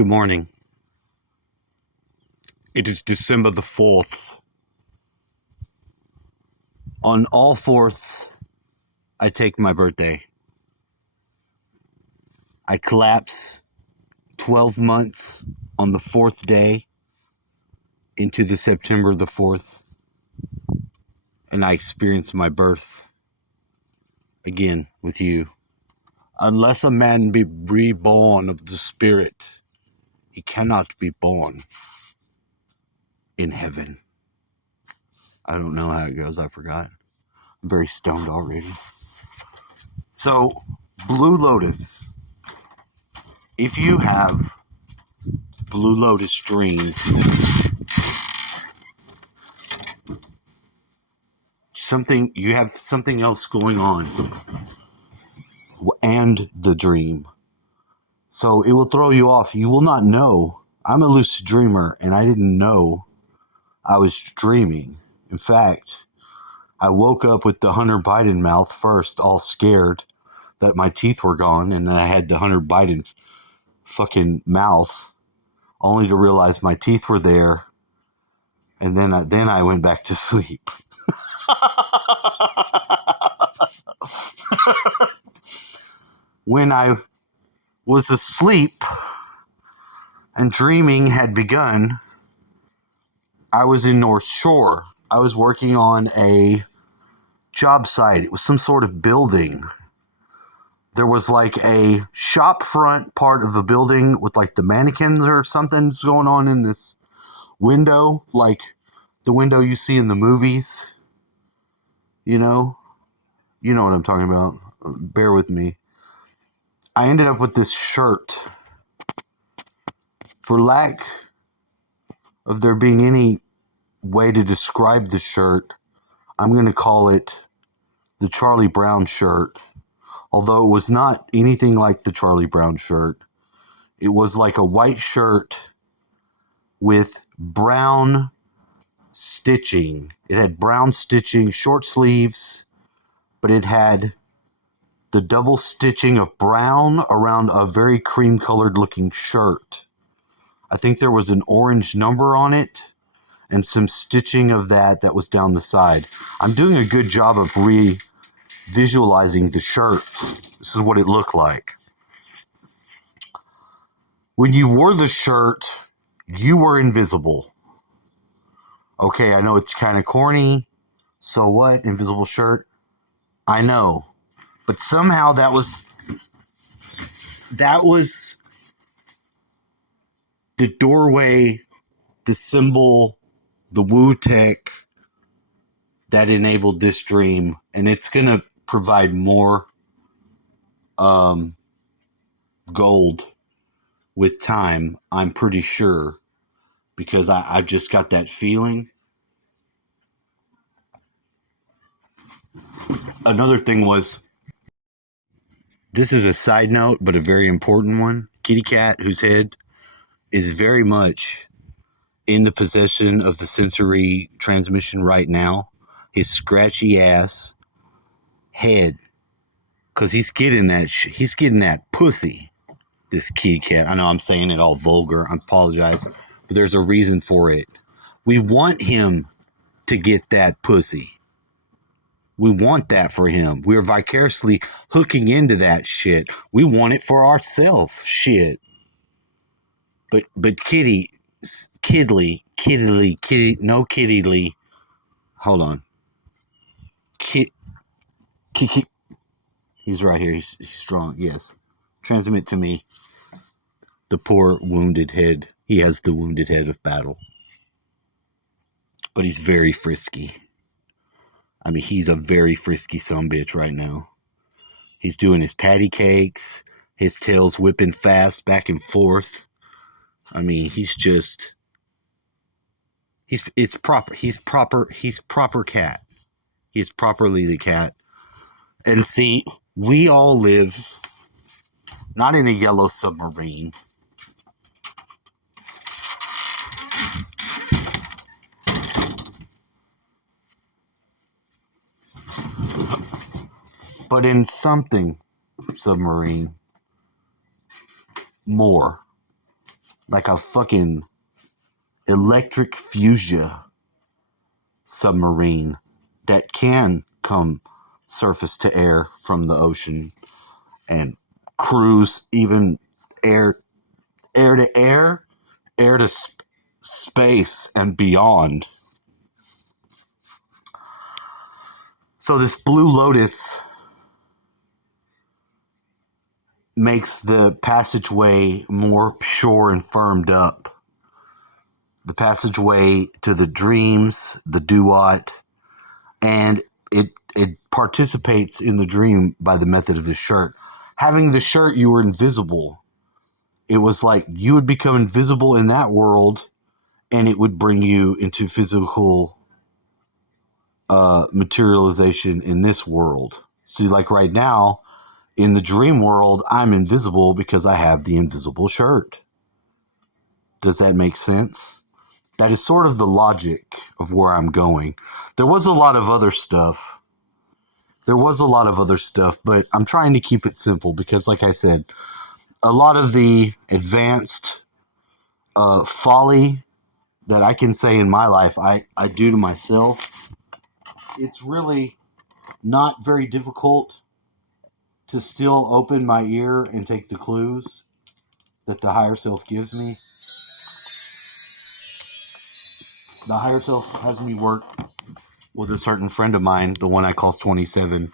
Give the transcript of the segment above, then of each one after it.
Good morning. It is December the 4th. On all fourths, I take my birthday. I collapse 12 months on the fourth day into the September the 4th, and I experience my birth again with you. Unless a man be reborn of the Spirit, he cannot be born in heaven. I don't know how it goes. I forgot. I'm very stoned already. So, Blue Lotus. If you have Blue Lotus dreams, you have something else going on and the dream. So it will throw you off. You will not know. I'm a lucid dreamer and I didn't know I was dreaming. In fact, I woke up with the Hunter Biden mouth first, all scared that my teeth were gone, and then I had the Hunter Biden fucking mouth, only to realize my teeth were there, and then I went back to sleep. When I was asleep and dreaming had begun, I was in North Shore. I was working on a job site. It was some sort of building. There was like a shop front part of the building with like the mannequins or something's going on in this window, like the window you see in the movies. You know what I'm talking about. Bear with me. I ended up with this shirt. For lack of there being any way to describe the shirt, I'm going to call it the Charlie Brown shirt. Although it was not anything like the Charlie Brown shirt. It was like a white shirt with brown stitching. It had brown stitching, short sleeves, but it had the double stitching of brown around a very cream colored looking shirt. I think there was an orange number on it and some stitching of that was down the side. I'm doing a good job of visualizing the shirt. This is what it looked like. When you wore the shirt, you were invisible. Okay, I know it's kind of corny. So what? Invisible shirt? I know. But somehow that was the doorway, the symbol, the woo tech that enabled this dream. And it's going to provide more gold with time, I'm pretty sure, because I've just got that feeling. Another thing was, this is a side note, but a very important one. Kitty Cat, whose head is very much in the possession of the sensory transmission right now, his scratchy ass head, because he's getting that pussy. This kitty cat. I know I'm saying it all vulgar. I apologize, but there's a reason for it. We want him to get that pussy. We want that for him. We're vicariously hooking into that shit. We want it for ourselves. Shit. But Kitty, no Kitty. Hold on. He's right here. He's strong. Yes. Transmit to me. The poor wounded head. He has the wounded head of battle. But he's very frisky. I mean, he's a very frisky sumbitch right now. He's doing his patty cakes. His tail's whipping fast back and forth. I mean, he's proper. He's proper cat. He's properly the cat. And see, we all live not in a yellow submarine. But in something submarine more. like a fucking electric fusion submarine that can come surface to air from the ocean and cruise even air to air, air to space and beyond. So this Blue Lotus makes the passageway more sure and firmed up. The passageway to the dreams, the duat, and it participates in the dream by the method of the shirt. Having the shirt, you were invisible. It was like you would become invisible in that world, and it would bring you into physical materialization in this world. So, like right now, in the dream world, I'm invisible because I have the invisible shirt. Does that make sense? That is sort of the logic of where I'm going. There was a lot of other stuff. But I'm trying to keep it simple because, like I said, a lot of the advanced folly that I can say in my life, I do to myself. It's really not very difficult to still open my ear and take the clues that the higher self gives me. The higher self has me work with a certain friend of mine, the one I call 27,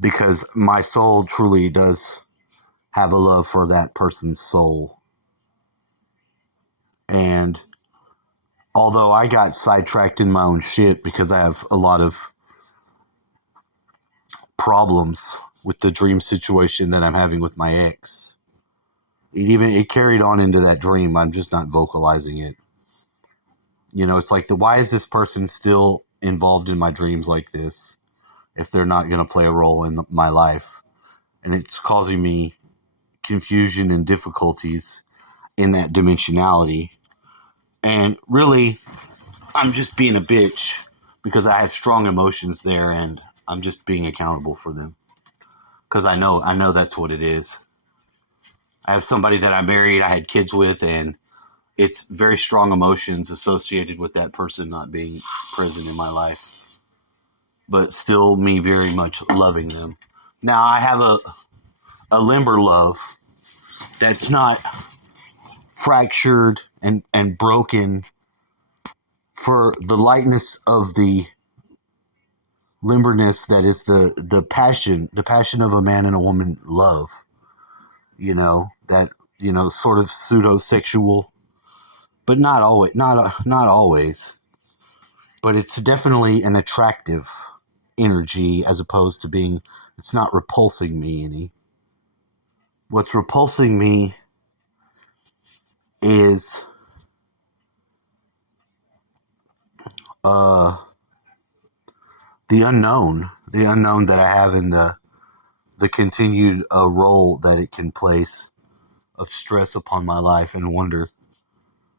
because my soul truly does have a love for that person's soul. And although I got sidetracked in my own shit because I have a lot of problems with the dream situation that I'm having with my ex, it carried on into that dream. I'm just not vocalizing it. You know, it's like why is this person still involved in my dreams like this if they're not going to play a role in my life? And it's causing me confusion and difficulties in that dimensionality. And really, I'm just being a bitch because I have strong emotions there and I'm just being accountable for them. Because I know that's what it is. I have somebody that I married, I had kids with, and it's very strong emotions associated with that person not being present in my life. But still me very much loving them. Now I have a limber love that's not fractured and broken for the lightness of the limberness that is the passion of a man and a woman love. You know, that, you know, sort of pseudo-sexual, but not always. But it's definitely an attractive energy as opposed to being, it's not repulsing me any. What's repulsing me is the unknown that I have in the continued role that it can place of stress upon my life and wonder.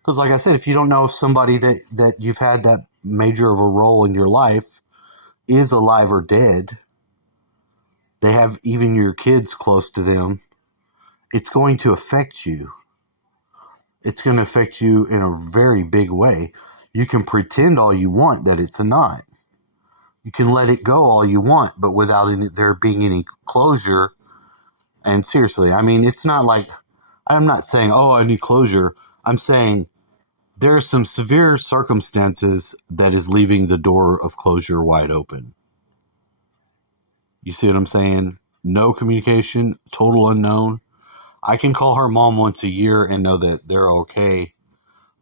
Because like I said, if you don't know if somebody that you've had that major of a role in your life is alive or dead, they have even your kids close to them, it's going to affect you. It's going to affect you in a very big way. You can pretend all you want that it's not. You can let it go all you want, but without there being any closure. And seriously, I mean, it's not like, I'm not saying, oh, I need closure. I'm saying there are some severe circumstances that is leaving the door of closure wide open. You see what I'm saying? No communication, total unknown. I can call her mom once a year and know that they're okay.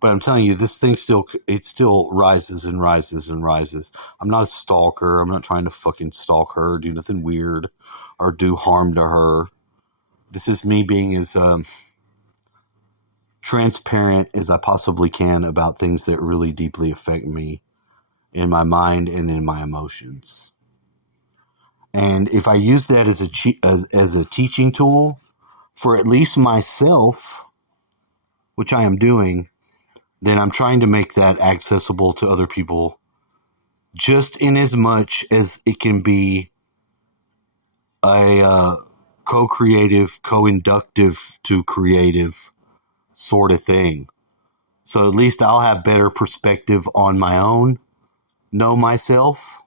But I'm telling you, this thing still rises and rises and rises. I'm not a stalker. I'm not trying to fucking stalk her or do nothing weird or do harm to her. This is me being as transparent as I possibly can about things that really deeply affect me in my mind and in my emotions. And if I use that as a teaching tool for at least myself, which I am doing, then I'm trying to make that accessible to other people just in as much as it can be a co-creative, co-inductive to creative sort of thing. So at least I'll have better perspective on my own, know myself,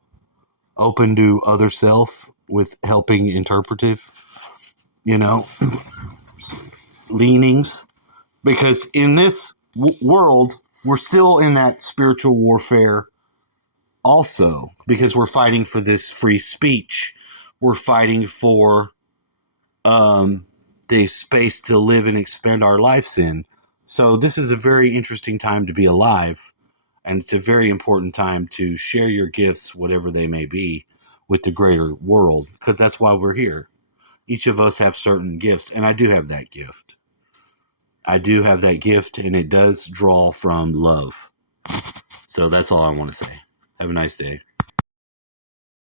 open to other self with helping interpretive, you know, leanings. Because in this world, we're still in that spiritual warfare also, because we're fighting for this free speech. We're fighting for the space to live and expend our lives in. So this is a very interesting time to be alive, and it's a very important time to share your gifts, whatever they may be, with the greater world, because that's why we're here. Each of us have certain gifts, and I do have that gift. I do have that gift, and it does draw from love. So that's all I want to say. Have a nice day.